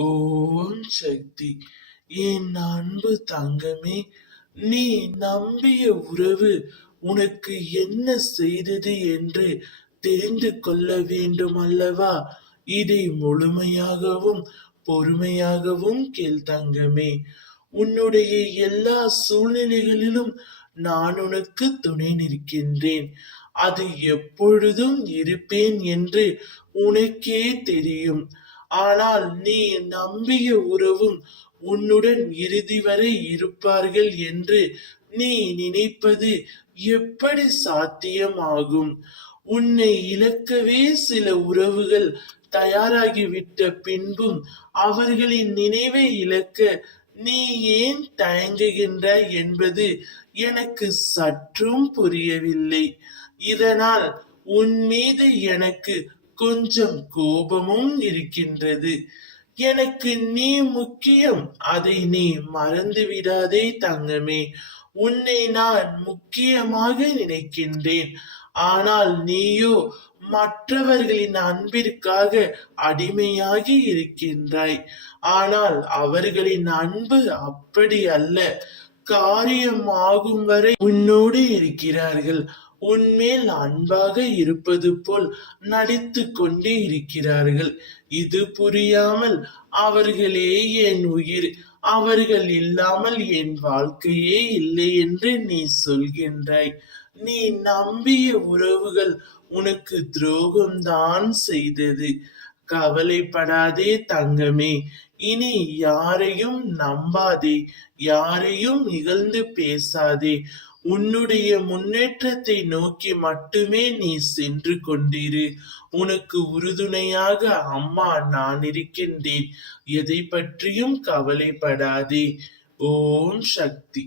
ஓம் சக்தி. என் அன்பு தங்கமே, நீ நம்பிய உறவு உனக்கு என்ன செய்தது என்று தெரிந்து கொள்ள வேண்டும் அல்லவா? இதை முழுமையாகவும் பொறுமையாகவும் கேள் தங்கமே. உன்னுடைய எல்லா சூழ்நிலைகளிலும் நான் உனக்கு துணை நிற்கின்றேன். அது எப்பொழுதும் இருப்பேன் என்று உனக்கே தெரியும். ஆனால் நீ நம்பிய உறவும் உன்னுடன் இறுதி வரை இருப்பார்கள் என்று நீ நினைப்பது எப்படி சாத்தியமாகும்? உன்னை இழக்கவே சில உறவுகள் தயாராகிவிட்ட பின்பும் அவர்களின் நினைவை இழக்க நீ ஏன் தயங்குகின்றாய் என்பது எனக்கு சற்றும் புரியவில்லை. இதனால் உன் மீது எனக்கு கொஞ்சம் கோபமும் இருக்கின்றது. எனக்கு நீ முக்கியம், அதை நீ மறந்து விடாதே தங்கமே. உன்னை நான் முக்கியமாக நினைக்கின்றேன். ஆனால் நீயோ மற்றவர்களின் அன்பிற்காக அடிமையாகி இருக்கின்றாய். ஆனால் அவர்களின் அன்பு அப்படி அல்ல. காரியமாகும் வரை உன்னோடு இருக்கிறார்கள். உன்மேல் அன்பாக இருப்பது போல் நடித்து கொண்டே இருக்கிறார்கள். இது புரியாமல் அவர்களே என் உயிர், அவர்கள் இல்லாமல் என் வாழ்க்கையே இல்லை என்று நீ சொல்கின்றாய். நீ நம்பிய உறவுகள் உனக்கு துரோகம்தான் செய்தது. கவலைப்படாதே தங்கமே. இனி யாரையும் நம்பாதே, யாரையும் இகழ்ந்து பேசாதே. உன்னுடைய முன்னேற்றத்தை நோக்கி மட்டுமே நீ சென்று கொண்டிரு. உனக்கு உறுதுணையாக அம்மா நான் இருக்கின்றேன். எதை பற்றியும் கவலைப்படாதே. ஓம் சக்தி.